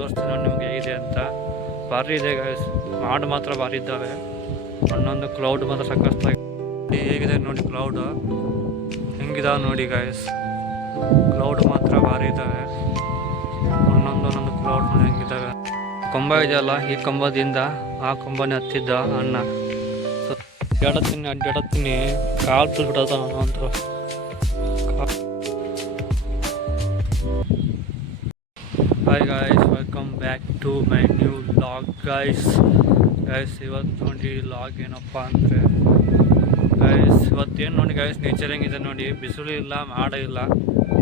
ತೋರಿಸ್ತೀನಿ ನೋಡಿ ನಿಮಗೆ ಹೇಗಿದೆ ಅಂತ. ಭಾರಿ ಇದೆ ಗೈಸ್, ಮಾಡು ಮಾತ್ರ ಭಾರಿ ಇದ್ದಾವೆ. ಒಂದೊಂದು ಕ್ಲೌಡ್ ಮಾತ್ರ ಸಕ್ಕತ್ತಾಗಿ ಹೇಗಿದೆ ನೋಡಿ, ಕ್ಲೌಡ್ ಹೆಂಗಿದಾವೆ ನೋಡಿ ಗೈಸ್. ಕ್ಲೌಡ್ ಮಾತ್ರ ಭಾರಿ ಇದ್ದಾವೆ. ಒಂದೊಂದು ಕ್ಲೌಡ್ ನೋಡಿ ಹೆಂಗಿದ್ದಾವೆ. ಕಂಬ ಇದೆಯಲ್ಲ, ಈ ಕಂಬದಿಂದ ಆ ಕಂಬನೇ ಹತ್ತಿದ್ದ ಅಣ್ಣ. ಸೊ ಅಡ್ಡಾಡತ್ತೀನಿ ಕಾಲು ತುಳ್ಬಿಟ್ಟದ ಅಂತರು. Hi guys, welcome back to my new vlog guys. ಇವತ್ತು ನೋಡಿ ವ್ಲಾಗ್ ಏನಪ್ಪ ಅಂದರೆ ಗೈಸ್, ಇವತ್ತೇನು ನೋಡಿ ಗೈಸ್, ನೇಚರ್ ಹೆಂಗಿದೆ ನೋಡಿ. ಬಿಸಿಲು ಇಲ್ಲ, ಮಾಡ ಇಲ್ಲ,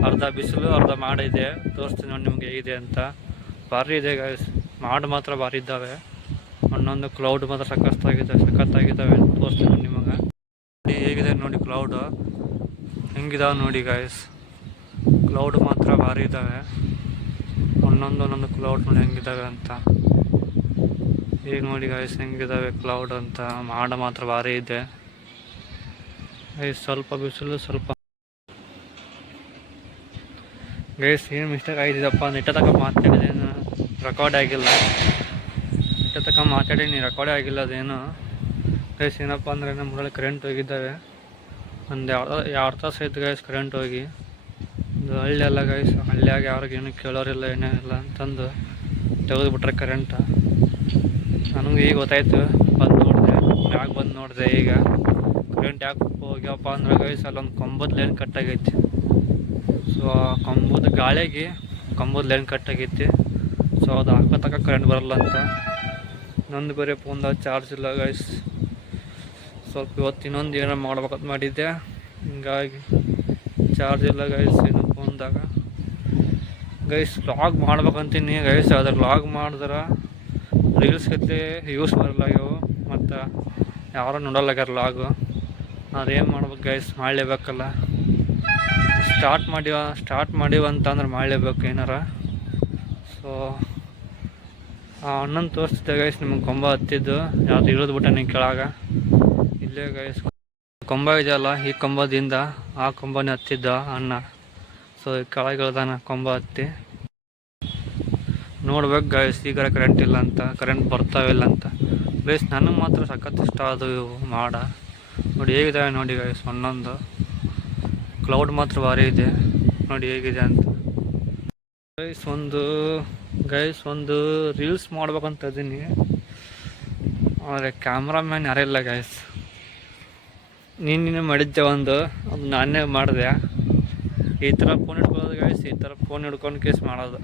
ಅರ್ಧ ಬಿಸಿಲು ಅರ್ಧ ಮಾಡ ಇದೆ. ತೋರಿಸ್ತೀನಿ ನೋಡಿ ನಿಮ್ಗೆ ಹೇಗಿದೆ ಅಂತ. ಭಾರಿ ಇದೆ ಗೈಸ್, ಮಾಡು ಮಾತ್ರ ಭಾರಿ ಇದ್ದಾವೆ. ಒಂದೊಂದು ಕ್ಲೌಡ್ ಮಾತ್ರ ಸಖತ್ತಾಗಿದ್ದಾವೆ. ತೋರಿಸ್ತೀನಿ ನೋಡಿ ನಿಮಗೆ ಹೇಗಿದೆ ನೋಡಿ. ಕ್ಲೌಡ್ ಹೆಂಗಿದಾವೆ ನೋಡಿ ಗೈಸ್. ಕ್ಲೌಡ್ ಮಾತ್ರ ಭಾರಿ ಇದ್ದಾವೆ. ಒಂದೊಂದು ಕ್ಲೌಡ್ ನೋಡಿ ಹೆಂಗಿದ್ದಾವೆ ಅಂತ. ಈಗ ನೋಡಿ ಗೈಸ್ ಹೆಂಗಿದ್ದಾವೆ ಕ್ಲೌಡ್ ಅಂತ. ಮಾಡ ಮಾತ್ರ ಭಾರಿ ಇದೆ ಗೈಸ್. ಸ್ವಲ್ಪ ಬಿಸಿಲು ಸ್ವಲ್ಪ ಗೈಸ್. ಏನು ಮಿಸ್ಟೇಕ್ ಆಗಿದ್ದಪ್ಪ ಅಂದ್ರೆ ಇಟ್ಟ ತನಕ ಮಾತಾಡಿದೇನು ರೆಕಾರ್ಡ್ ಆಗಿಲ್ಲ. ರೆಕಾರ್ಡೇ ಆಗಿಲ್ಲ ಅದೇನು ಗೈಸ್. ಏನಪ್ಪ ಅಂದರೆ ನಮ್ಮೂರಲ್ಲಿ ಕರೆಂಟ್ ಹೋಗಿದ್ದಾವೆ. ಒಂದು ಎರಡು ತಾಸು ಆಯ್ತು ಗೈಸ್ ಕರೆಂಟ್ ಹೋಗಿ. ಒಂದು ಹಳ್ಳಿ ಅಲ್ಲ ಗೈಸ್, ಹಳ್ಳಿಯಾಗ ಯಾರಿಗೇನು ಕೇಳೋರಿಲ್ಲ ಏನೇನಿಲ್ಲ ಅಂತಂದು ತೆಗೆದುಬಿಟ್ರೆ ಕರೆಂಟ. ನನಗೆ ಈಗ ಗೊತ್ತಾಯ್ತು, ಬಂದು ನೋಡಿದೆ ಈಗ ಕರೆಂಟ್ ಯಾಕೆ ಹೋಗ್ಯಪ್ಪ ಅಂದ್ರೆ ಗೈಸ್, ಅಲ್ಲೊಂದು ಕಂಬದ ಲೈನ್ ಕಟ್ಟಾಗೈತಿ. ಸೊ ಆ ಕಂಬದ ಗಾಳಿಗೆ ಕಂಬದ ಲೈನ್ ಕಟ್ಟಾಗೈತಿ. ಸೊ ಅದು ಹಾಕೋತಕ್ಕ ಕರೆಂಟ್ ಬರಲ್ಲ ಅಂತ. ನಂದು ಬೇರೆ ಫೋನ್ದಾಗ ಚಾರ್ಜ್ ಇಲ್ಲ ಗೈಸ್. ಸ್ವಲ್ಪ ಇವತ್ತು ಇನ್ನೊಂದು ಏನೋ ಮಾಡ್ಬೇಕಂತ ಮಾಡಿದ್ದೆ, ಹಿಂಗಾಗಿ ಚಾರ್ಜ್ ಇಲ್ಲ ಗೈಸ್ ಇನ್ನು ಫೋನ್ದಾಗ. ಗೈಸ್ ವ್ಲಾಗ್ ಮಾಡ್ಬೇಕಂತೀನಿ ಗೈಸ್. ಅದ್ರ ವ್ಲಾಗ್ ಮಾಡಿದ್ರೆ ರೀಲ್ಸ್ ಗತಿ ಯೂಸ್ ಬರಲ್ಲಾಗ್ಯವು ಮತ್ತು ಯಾರೂ ನೋಡಲ್ಲಾಗ್ಯಾರ ವ್ಲಾಗು. ಅದೇನು ಮಾಡ್ಬೇಕು ಗೈಸ್, ಮಾಡಲೇಬೇಕಲ್ಲ. ಸ್ಟಾರ್ಟ್ ಮಾಡೀವ ಅಂತಂದ್ರೆ ಮಾಡಲೇಬೇಕು ಏನಾರ. ಸೊ ಆ ಅಣ್ಣನ ತೋರಿಸ್ತಿದ್ದೆ ಗೈಸ್ ನಿಮಗೆ ಕೊಂಬ ಹತ್ತಿದ್ದು. ಯಾವುದು ಇಳಿದ್ಬಿಟ್ಟೆ ನೀವು ಕೆಳಗೆ. ಇಲ್ಲೇ ಗೈಸ್ ಕೊಂಬ ಇದೆಯಲ್ಲ, ಈ ಕಂಬದಿಂದ ಆ ಕಂಬನೇ ಹತ್ತಿದ್ದ ಅಣ್ಣ. ಸೊ ಕೆಳಗೆ ಇಳ್ದಾನ ಕೊಂಬ ಹತ್ತಿ. ನೋಡ್ಬೇಕು ಗೈಸ್ ಈಗ ಕರೆಂಟ್ ಇಲ್ಲ ಅಂತ, ಕರೆಂಟ್ ಬರ್ತಾವಿಲ್ಲ ಅಂತ. ಗೈಸ್ ನನಗೆ ಮಾತ್ರ ಸಖತ್ ಇಷ್ಟ ಅದು ಇವು ಮಾಡ ನೋಡಿ ಹೇಗಿದ್ದಾವೆ ನೋಡಿ ಗೈಸ್. ಒಂದೊಂದು ಕ್ಲೌಡ್ ಮಾತ್ರ ಭಾರಿ ಇದೆ ನೋಡಿ ಹೇಗಿದೆ ಅಂತ. ಗೈಸ್ ಒಂದು ರೀಲ್ಸ್ ಮಾಡ್ಬೇಕಂತ ಇದೀನಿ, ಆದರೆ ಕ್ಯಾಮ್ರಾಮ್ಯಾನ್ ಯಾರಿಲ್ಲ ಗೈಸ್. ನೀನು ಮಾಡಿದ್ದೆ ಒಂದು, ಅದು ನಾನೇ ಮಾಡಿದೆ. ಈ ಥರ ಫೋನ್ ಹಿಡ್ಕೊಳ್ಳೋದು ಗೈಸ್, ಈ ಥರ ಫೋನ್ ಹಿಡ್ಕೊಂಡು ಕೇಸ್ ಮಾಡೋದು.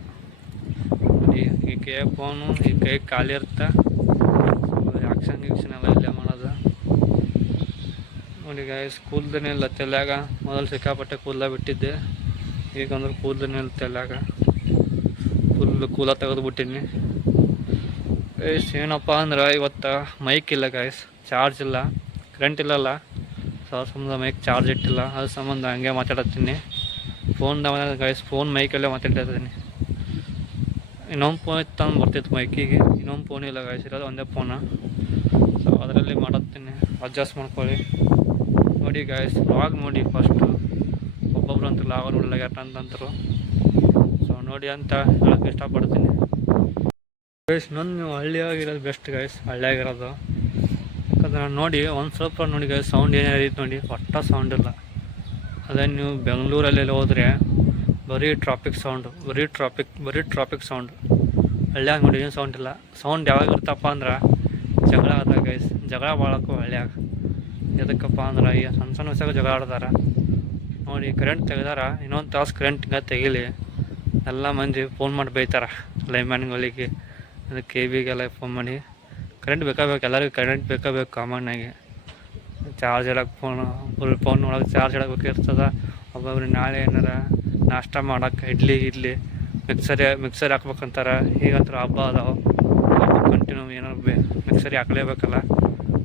ಈ ಕೈ ಫೋನು ಈ ಕೈ ಖಾಲಿ ಇರುತ್ತೆ. ಆ್ಯಕ್ಷನ್ ಎಲ್ಲ ಇಲ್ಲೇ ಮಾಡೋದು ನೋಡಿ ಗೈಸ್. ಕೂದಲೇ ಇಲ್ಲ ತಲೆಯಾಗ. ಮೊದಲು ಸಿಕ್ಕಾಪಟ್ಟೆ ಕೂದಲ ಬಿಟ್ಟಿದ್ದೆ, ಈಗ ಅಂದ್ರೆ ಕೂದಲೇ ಇಲ್ಲ ತಲೆಯಾಗ. Full ಕೂಲ ತೆಗೆದುಬಿಟ್ಟಿನಿ guys. ಏನಪ್ಪ ಅಂದ್ರೆ ಇವತ್ತು ಮೈಕ್ ಇಲ್ಲ ಗೈಸ್, ಚಾರ್ಜ್ ಇಲ್ಲ, ಕರೆಂಟ್ ಇಲ್ಲಲ್ಲ. ಸಂಬಂಧ ಮೈಕ್ ಚಾರ್ಜ್ ಇಟ್ಟಿಲ್ಲ, ಅದ್ರ ಸಂಬಂಧ ಹಂಗೆ ಮಾತಾಡತ್ತೀನಿ ಫೋನ್ದಾಗ ಗೈಸ್. ಫೋನ್ ಮೈಕಲ್ಲೇ ಮಾತಾಡ್ತಿದ್ದೀನಿ. ಇನ್ನೊಂದು ಫೋನ್ ಇತ್ತು ತಂದು ಬರ್ತಿತ್ತು ಮೈಕಿಗೆ, ಇನ್ನೊಂದು ಫೋನ್ ಇಲ್ಲ ಗೈಸ್, ಇರೋದು ಒಂದೇ ಫೋನು. ಸೊ ಅದರಲ್ಲಿ ಮಾಡತ್ತೀನಿ, ಅಡ್ಜಸ್ಟ್ ಮಾಡ್ಕೊಳ್ಳಿ ನೋಡಿ ಗೈಸ್. ವ್ಲಾಗ್ ನೋಡಿ ಫಸ್ಟು. ಒಬ್ಬೊಬ್ರು ಅಂತ ಲಾಗ ನೋಡಲ್ಲ ಯಾರಂತಂತರು. ಸೊ ನೋಡಿ ಅಂತ ಹೇಳೋಕ್ಕೆ ಇಷ್ಟಪಡ್ತೀನಿ ಗೈಸ್. ನೀವು ಹಳ್ಳಿಯಾಗಿರೋದು ಬೆಸ್ಟ್ ಗೈಸ್, ಹಳ್ಳಿಯಾಗಿರೋದು. ಯಾಕಂದ್ರೆ ನೋಡಿ ಒಂದು ಸ್ವಲ್ಪ ನೋಡಿ ಗೈಸ್, ಸೌಂಡ್ ಏನಾಗಿತ್ತು ನೋಡಿ, ಒಟ್ಟ ಸೌಂಡ್ ಇಲ್ಲ. ಅದೇ ನೀವು ಬೆಂಗಳೂರಲ್ಲೆಲ್ಲ ಹೋದರೆ ಬರೀ ಟ್ರಾಫಿಕ್ ಸೌಂಡು, ಬರೀ ಟ್ರಾಫಿಕ್ ಸೌಂಡ್. ಹಳ್ಳಿಯಾಗ ನೋಡಿ ಏನು ಸೌಂಡ್ ಇಲ್ಲ. ಸೌಂಡ್ ಯಾವಾಗ ಇರ್ತಪ್ಪ ಅಂದ್ರೆ ಜಗಳ ಆದಾಗ ಗೈಸ್. ಜಗಳ ಬಾಳಕ್ಕೂ ಹಳ್ಳಿಯಾಗ. ಎದಕ್ಕಪ್ಪ ಅಂದ್ರೆ ಈಗ ಸಣ್ಣ ವಿಷಯ ಜಗಳ ಆಡ್ತಾರೆ ನೋಡಿ. ಕರೆಂಟ್ ತೆಗ್ದಾರ, ಇನ್ನೊಂದು ತಾಸು ಕರೆಂಟ್ ಹಿಂಗೆ ತೆಗೀಲಿ, ಎಲ್ಲ ಮಂದಿ ಫೋನ್ ಮಾಡಿ ಬೈತಾರೆ ಲೈನ್ಮ್ಯಾನ್ಗಳಿಗೆ, ಅದಕ್ಕೆ KBಗೆಲ್ಲ ಫೋನ್ ಮಾಡಿ. ಕರೆಂಟ್ ಬೇಕಾಗಬೇಕು, ಎಲ್ಲರಿಗೂ ಕರೆಂಟ್ ಬೇಕಾಗಬೇಕು ಕಾಮನ್ನಾಗಿ. ಚಾರ್ಜ್ ಇಡೋಕೆ ಫೋನ್ ಒಳಗೆ ಚಾರ್ಜ್ ಇಡಬೇಕಿರ್ತದೆ. ಒಬ್ಬೊಬ್ರು ನಾಳೆ ಏನಾರ ನಾಷ್ಟ ಮಾಡೋಕೆ ಇಡ್ಲಿ ಮಿಕ್ಸರ್ ಹಾಕ್ಬೇಕಂತಾರೆ. ಈಗಂತೂ ಹಬ್ಬ ಅದಾವೆ, ಕಂಟಿನ್ಯೂ ಏನಾರು ಮಿಕ್ಸರಿ ಹಾಕ್ಲೇಬೇಕಲ್ಲ.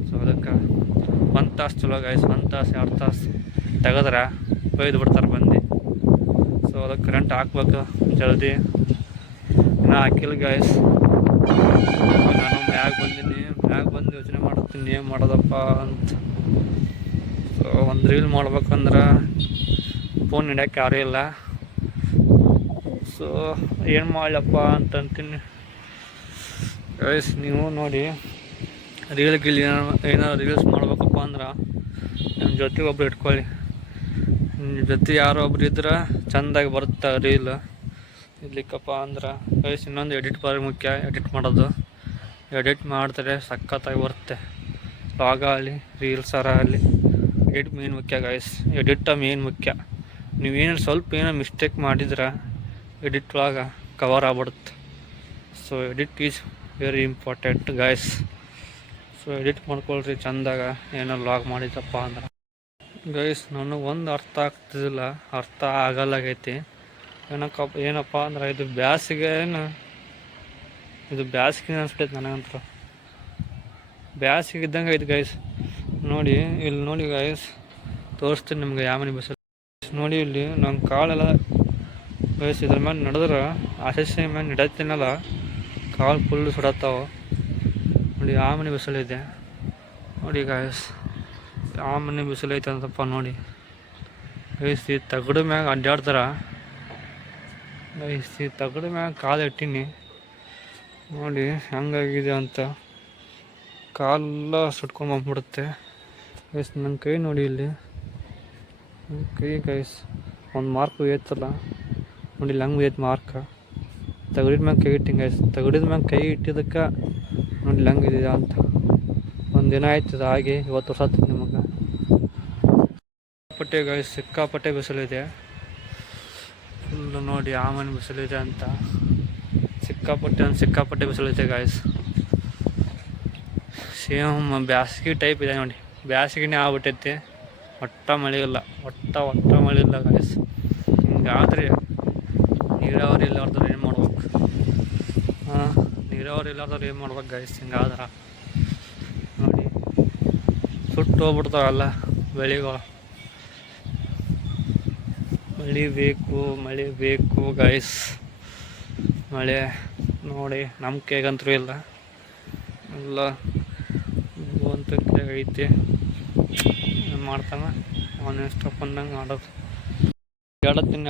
ಸೊ ಅದಕ್ಕೆ 1 ತಾಸು ಚಲೋ ಗೈಸ್. 1 ತಾಸು 2 ತಾಸು ತೆಗೆದ್ರೆ ಒಯ್ದು ಬಿಡ್ತಾರೆ ಬಂದು. ಸೊ ಅದಕ್ಕೆ ಕರೆಂಟ್ ಹಾಕ್ಬೇಕು ಜಲ್ದಿ. ಇನ್ನೂ ಹಾಕಿಲ್ಲ ಗೈಸ್. ನಾನು ಮ್ಯಾಗ ಬಂದು ಯೋಚನೆ ಮಾಡುತ್ತೀನಿ ಏನು ಮಾಡೋದಪ್ಪ ಅಂತ. ಸೊ ಒಂದು ರೀಲ್ ಮಾಡ್ಬೇಕಂದ್ರೆ ಫೋನ್ ಹಿಡಿಯೋಕೆ ಯಾರೂ ಇಲ್ಲ. ಸೊ ಏನು ಮಾಡಲಪ್ಪ ಅಂತಂತೀನಿ. ಗೈಸ್ ನೀವು ನೋಡಿ ರೀಲ್ಗಿಲ್ಲಿ ಏನಾರು ರೀಲ್ಸ್ ಮಾಡ್ಬೇಕಪ್ಪ ಅಂದ್ರೆ ನಿಮ್ಮ ಜೊತೆಗೆ ಒಬ್ರು ಇಟ್ಕೊಳ್ಳಿ. ನಿಮ್ಮ ಜೊತೆ ಯಾರೋ ಒಬ್ರು ಇದ್ರೆ ಚೆಂದಾಗಿ ಬರುತ್ತೆ ರೀಲ್. ಇರ್ಲಿಕ್ಕಪ್ಪ ಅಂದ್ರೆ ಗೈಸ್ ಇನ್ನೊಂದು ಎಡಿಟ್ ಬಾರಿ ಮುಖ್ಯ. ಎಡಿಟ್ ಮಾಡೋದು, ಎಡಿಟ್ ಮಾಡಿದ್ರೆ ಸಖತ್ತಾಗಿ ಬರುತ್ತೆ. ಲಾಗ ಆಗಲಿ ರೀಲ್ಸರ ಆಗಲಿ ಎಡಿಟ್ ಮೇನ್ ಮುಖ್ಯ ಗೈಸ್. ಎಡಿಟ್ ಮೇನ್ ಮುಖ್ಯ. ನೀವೇನು ಸ್ವಲ್ಪ ಏನೋ ಮಿಸ್ಟೇಕ್ ಮಾಡಿದ್ರೆ ಎಡಿಟ್ ಒಳಗೆ ಕವರ್ ಆಗ್ಬಿಡುತ್ತೆ. So edit is very important guys. So edit ಮಾಡ್ಕೊಳ್ರಿ ಚೆಂದಾಗ ಏನೋ ಲಾಗ್ ಮಾಡಿದ್ದಪ್ಪ ಅಂದ್ರೆ. ಗೈಸ್ ನನಗೊಂದು ಅರ್ಥ ಆಗ್ತಿದ್ದಿಲ್ಲ, ಅರ್ಥ ಆಗಲ್ಲಾಗೈತಿ. ಏನಪ್ಪ ಅಂದ್ರೆ ಇದು ಬ್ಯಾಸಿಗೆ ಅನಿಸ್ತೈತೆ ನನಗಂತೂ. ಬ್ಯಾಸಿಗೆ ಇದ್ದಂಗೆ ಐತೆ ಗೈಸ್. ನೋಡಿ ಇಲ್ಲಿ ನೋಡಿ ಗೈಸ್, ತೋರಿಸ್ತೀನಿ ನಿಮ್ಗೆ ಯಾವ ಮನೆ ಬಿಸಿಲು ನೋಡಿ. ಇಲ್ಲಿ ನನ್ನ ಕಾಲೆಲ್ಲ ಗೈಸ್ ಇದ್ರ ಮೇಲೆ ನಡೆದ್ರೆ ಆಸೆ ಮೇಲೆ ನಡೀತೀನಲ್ಲ, ಕಾಲು ಫುಲ್ ಸುಡತ್ತಾವ ನೋಡಿ. ಆ ಮನೆ ಬಿಸಿಲಿದೆ ನೋಡಿ ಗೈಸ್, ಆ ಮನೆ ಬಿಸಿಲು ಐತೆ ಅಂತಪ್ಪ ನೋಡಿ ಗೈಸ್. ಈ ತಗಡು ಮ್ಯಾಗ ಅಡ್ಡಾಡ್ತಾರ ಗೈಸ್. ಈ ತಗಡು ಮ್ಯಾಗ ಕಾಲು ಇಟ್ಟೀನಿ ನೋಡಿ ಹೆಂಗಾಗಿದೆ ಅಂತ. ಕಾಲೆಲ್ಲ ಸುಟ್ಕೊಂಡು ಬಂದ್ಬಿಡುತ್ತೆ ಗೈಸ್. ನನ್ನ ಕೈ ನೋಡಿ, ಇಲ್ಲಿ ಕೈ ಗೈಸ್ ಒಂದು ಮಾರ್ಕ್ ಐತಲ್ಲ ನೋಡಿ, ಇಲ್ಲಿ ಹಂಗೆ ಐತೆ ಮಾರ್ಕ. ತಗಡಿದ ಮ್ಯಾಗ ಕೈ ಇಟ್ಟಿಂಗ್ ಗೈಸ್. ತಗಡಿದ ಮ್ಯಾಗ ಕೈ ಇಟ್ಟಿದ್ದಕ್ಕೆ ನೋಡಿ ಹಂಗಿದೆ ಅಂತ. ಒಂದು ದಿನ ಆಯ್ತದ ಹಾಗೆ, ಇವತ್ತು ವರ್ಷ ಆಗ್ತದೆ ನಿಮಗೆ. ಸಿಕ್ಕಾಪಟ್ಟೆ ಗೈಸ್, ಸಿಕ್ಕಾಪಟ್ಟೆ ಬಿಸಿಲಿದೆ ಫುಲ್ಲು ನೋಡಿ. ಆ ಮನೆ ಬಿಸಿಲಿದೆ ಅಂತ ಸಿಕ್ಕಾಪಟ್ಟೆ ಬಿಸಿಲಿದೆ ಗೈಸ್. ಸೇಮ್ ಬ್ಯಾಸಿಗೆ ಟೈಪ್ ಇದೆ ನೋಡಿ. ಬ್ಯಾಸಿಗೆನೇ ಆಗ್ಬಿಟ್ಟೈತಿ. ಒಟ್ಟ ಮಳೆ ಇಲ್ಲ ಗೈಸ್. ಹಿಂಗಾದ್ರೆ ನೀರಾವರಿ ಇಲ್ಲಾರ್ದ್ರೆ ಏನು ಮಾಡ್ಬೇಕು? ನೀರಾವರಿ ಇಲ್ಲಾರ್ದ್ರೆ ಏನು ಮಾಡ್ಬೇಕು ಗೈಸ್? ಹಿಂಗಾದ್ರೆ ನೋಡಿ ಸುಟ್ಟು ಹೋಗ್ಬಿಡ್ತಾವಲ್ಲ ಬೆಳೆಗಳು. ಮಳೆ ಬೇಕು ಗೈಸ್. ಮಳೆ ನೋಡಿ ನಮ್ಮ ಕೈಗಂತೂ ಇಲ್ಲ, ಎಲ್ಲ ಭಗವಂತ ಕೈಯಾಗ ಐತಿ. ಏನು ಮಾಡ್ತಾನೆ ಅವನು ಇಷ್ಟ ಬಂದಂಗೆ ಆಡೋದು.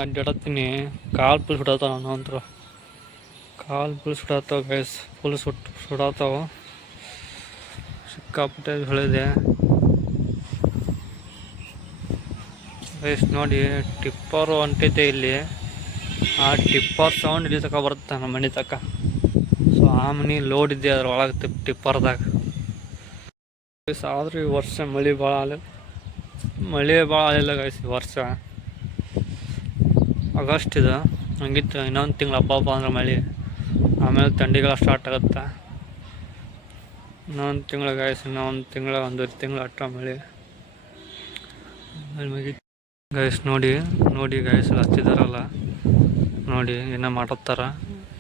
ಅಡ್ಡಾಡತ್ತೀನಿ ಕಾಲು ಫುಲ್ ಸುಡತ್ತಾವ. ನಾನು ಅಂತೂ ಕಾಲು ಫುಲ್ ಸುಡತ್ತಾವ ಗೈಸ್, ಫುಲ್ ಸುಡತ್ತಾವ. ಸಿಕ್ಕಾಪಟ್ಟೆ ಹೇಳಿದೆ ಗೈಸ್. ನೋಡಿ ಟಿಪ್ಪರು ಹೊಂಟೈತೆ ಇಲ್ಲಿ. ಆ ಟಿಪ್ಪರ್ ಸೌಂಡ್ ಇಲ್ಲಿ ತಕ ಬರುತ್ತೆ ನಮ್ಮ ಮನೆ ತಕ. ಸೊ ಆ ಮನೆ ಲೋಡ್ ಇದೆ ಅದ್ರೊಳಗೆ ಟಿಪ್ಪರ್ದಾಗ ಗೈಸ್. ಆದರೂ ಈ ವರ್ಷ ಮಳೆ ಭಾಳ ಆಗಲಿಲ್ಲ ಗೈಸ್. ಈ ವರ್ಷ ಆಗಸ್ಟ್ ಇದು ಹಂಗಿತ್ತು. ಇನ್ನೊಂದು ತಿಂಗಳು ಹಬ್ಬ ಅಂದ್ರೆ ಮಳೆ, ಆಮೇಲೆ ಥಂಡಿಗೆಲ್ಲ ಸ್ಟಾರ್ಟ್ ಆಗುತ್ತೆ. ಇನ್ನೊಂದು ತಿಂಗಳು ಗೈಸ್, ಒಂದೂವರೆ ತಿಂಗಳು ಅಟ್ಟ ಮಳೆ ಮುಗೀತು ಗೈಸ್. ನೋಡಿ ಗೈಸ್ ಹಚ್ಚಿದಾರಲ್ಲ ನೋಡಿ, ಏನೋ ಮಾಡತ್ತಾರ.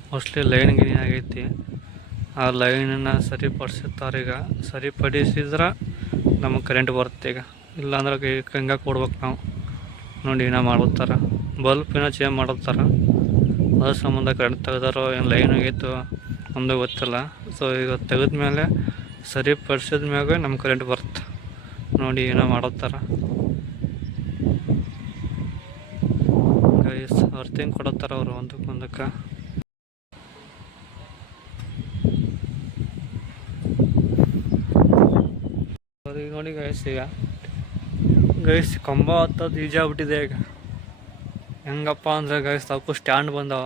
ಮೋಸ್ಟ್ಲಿ ಲೈನ್ ಗಿನಿ ಆಗೈತಿ. ಆ ಲೈನನ್ನು ಸರಿಪಡಿಸುತ್ತಾರೆ. ಈಗ ಸರಿಪಡಿಸಿದ್ರೆ ನಮಗೆ ಕರೆಂಟ್ ಬರುತ್ತೆ. ಈಗ ಇಲ್ಲಾಂದ್ರೆ ಹಂಗೆ ಕೊಡ್ಬೇಕು ನಾವು. ನೋಡಿ ಏನೋ ಮಾಡ್ತಾರೆ, ಬಲ್ಪ್ ಏನೋ ಚೇಂಜ್ ಮಾಡತ್ತಾರ. ಅದ್ರ ಸಂಬಂಧ ಕರೆಂಟ್ ತೆಗ್ದಾರೋ ಏನು ಲೈನ್ ಆಗೈತೋ ಒಂದು ಗೊತ್ತಿಲ್ಲ. ಸೊ ಈಗ ತೆಗೆದ್ಮೇಲೆ ಸರಿಪಡಿಸಿದ ಮ್ಯಾಗ ನಮ್ಗೆ ಕರೆಂಟ್ ಬರುತ್ತೆ. ನೋಡಿ ಏನೋ ಮಾಡತ್ತಾರ ಗೈಸ್. ಅರ್ಥಿಂಗ್ ಕೊಡತ್ತಾರ ಅವರು ಒಂದಕ್ಕೆ. ಅವ್ರಿಗೆ ನೋಡಿ ಗೈಸ್, ಈಗ ಗೈಸ್ ಕಂಬ ಹತ್ತೋದು ಈಜಿ ಆಗ್ಬಿಟ್ಟಿದೆ ಈಗ. ಹೆಂಗಪ್ಪ ಅಂದ್ರೆ ಗೈಸ್ ಸ್ವಲ್ಪ ಸ್ಟ್ಯಾಂಡ್ ಬಂದವ.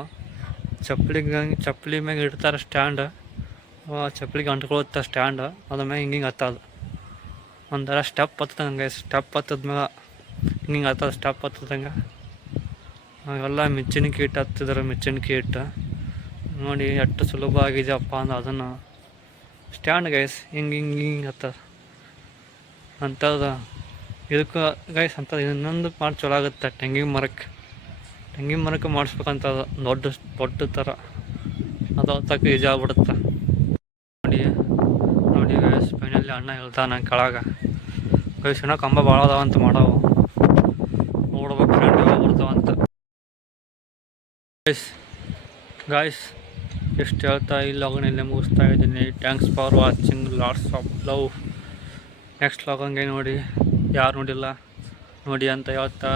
ಚಪ್ಪಲಿ ಮ್ಯಾಗ ಇಡ್ತಾರೆ ಸ್ಟ್ಯಾಂಡ್. ಚಪ್ಪಲಿಗೆ ಅಂಟ್ಕೊಳುತ್ತೆ ಸ್ಟ್ಯಾಂಡ್. ಅದ್ರ ಮ್ಯಾಗ ಹಿಂಗೆ ಹತ್ತದು. ಒಂಥರ ಸ್ಟೆಪ್ ಹತ್ತದಂಗೆ ಗೈಸ್. ಸ್ಟೆಪ್ ಹತ್ತದ್ಮ್ಯಾಗ ಹಿಂಗೆ ಹತ್ತದ. ಸ್ಟೆಪ್ ಹತ್ತದಂಗೆ ಅವೆಲ್ಲ ಮಿಚ್ಚಿನ ಕೀಟ್ ಹತ್ತಿದ್ರೆ ಮಿಚ್ಚಿನ ಕೀಟ್ ನೋಡಿ ಎಷ್ಟು ಸುಲಭ ಆಗಿದೆಯಪ್ಪ ಅಂದ್ರೆ ಅದನ್ನು ಸ್ಟ್ಯಾಂಡ್ ಗೈಸ್ ಹಿಂಗೆ ಹತ್ತದ ಅಂಥದ್ದು. ಇದಕ್ಕೆ ಗೈಸ್ ಅಂಥದ್ದು ಇನ್ನೊಂದು ಮಾಡಿ ಚಲೋ ಆಗುತ್ತೆ. ತೆಂಗಿನ ಮರಕ್ಕೆ ಮಾಡಿಸ್ಬೇಕಂತ ದೊಡ್ಡ ಥರ ಅದು ತಕ್ಕ ಈಜಿ ಆಗ್ಬಿಡುತ್ತೆ. ನೋಡಿ ಗೈಸ್ ಫೈನಲ್ಲಿ ಅಣ್ಣ ಹೇಳ್ತಾನೆ ಕೆಳಗೆ ಗೈಸ್ ಇನ್ನೂ ಕಂಬ ಭಾಳ ಅದಾವಂತ ಮಾಡವು ನೋಡ್ಬೇಕು ಕರೆಂಟ್ ಯಾವಾಗ ಬರ್ತಾವಂತ. ಗಾಯ್ಸ್ ಎಷ್ಟು ಹೇಳ್ತಾ ಈ ಲಾಗನಲ್ಲೇ ಮುಗಿಸ್ತಾ ಇದ್ದೀನಿ. Thanks for watching, lots of love. Next ಲಾಗಂಗೆ ನೋಡಿ, ಯಾರು ನೋಡಿಲ್ಲ ನೋಡಿ ಅಂತ ಹೇಳ್ತಾ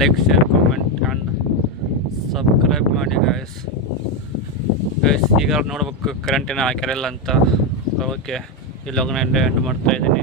like, share, comment and subscribe ಮಾಡಿ ಗಾಯ್ಸ್. ಈಗ ನೋಡ್ಬೇಕು ಕರೆಂಟ್ ಏನೋ ಹಾಕ್ಯಾರಿಲ್ಲ ಅಂತ. ಓಕೆ ಇಲ್ಲೋಗಿ ಎಂಡ್ ಮಾಡ್ತಾಯಿದ್ದೀನಿ.